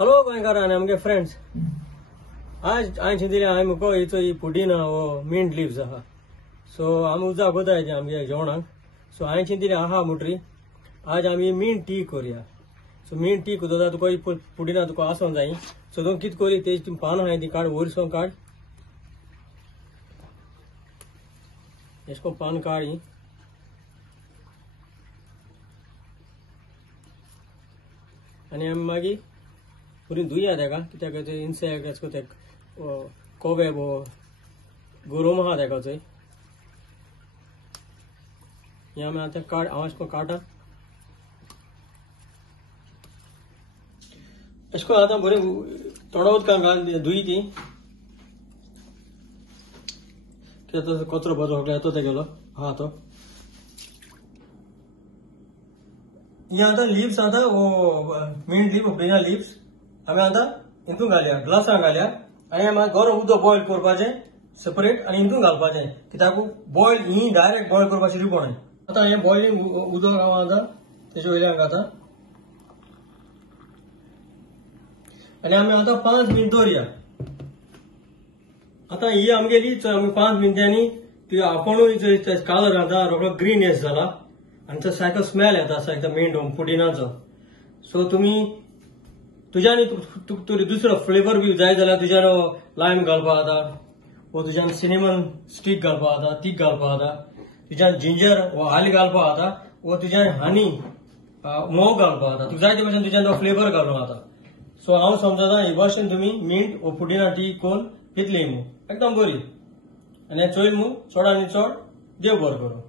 Hello गोंयकार आनी आमगे फ्रेंड्स, आज हांवें दिलें हांवें मुको हिचो ही पुदीना वो मिंट लिव्स आहा. सो आमी उजा कोताय आमगे जेवणाक. सो हांवें दिलें आहा मुटरी आज आमी मिंट टी करुया. सो मिंट टी कोता तुका ही पुदीना तुका आसोंक जाय. सो तूं कितें करी तेजी पानां आहाय ती काड वयरसोन काड. एशको पान काडी आनी आमी मागीर बरी धुया तेका कित्याक ते इन्सेक्ट एशको ते कोबे वो गोरोम आहा तेका थंय. हे आमी आतां काड हांव एशको काडटा. एशको आतां बरी थोडो उदकान घाल धुय ती कित्याक कचरो बरो सगळो येतो तेगेलो आहा तो. हे आतां लिव्स आतां मिंट लीव पुदीना लिव्स आमी आतां हितून घालया ग्लासान घालया आनी आमी गरम उदक बॉयल करपाचें सेपरेट आनी हितून घालपाचें कित्याक बॉयल ही डायरेक्ट बॉयल करपाची रिकोण. आतां हें बॉयलिंग उदक हांव आतां तेजे वयल्यान घालता आनी आमी आतां 5 मिनट दवरया. आतां ही आमगेली आमी 5 मिनटांनी ती आपुणूच कलर जाता रोखडो ग्रीनिश जाला आनी तो सारको स्मेल येता सारको मिंट पुदिनाचो. सो तुमी तुज्यानी तुका दुसरो फ्लेवर बी जाय जाल्यार तुज्यान लायम घालपा जाता वो तुज्यान सिनेमन स्टीक घालपा जाता तीख घालपा जाता. तुज्यान जिंजर वो आले घालपा जाता वो तुज्यान हनी मोव घालपा जाता. तुका जाय ते भशेन तुज्यान तो फ्लेवर घालूं जाता. सो हांव समजता हे भशेन तुमी मिंट वो पुदीना टी कोरून पितली मू एकदम बरी आनी चोय मू चड आनी चड देव बरो करूं.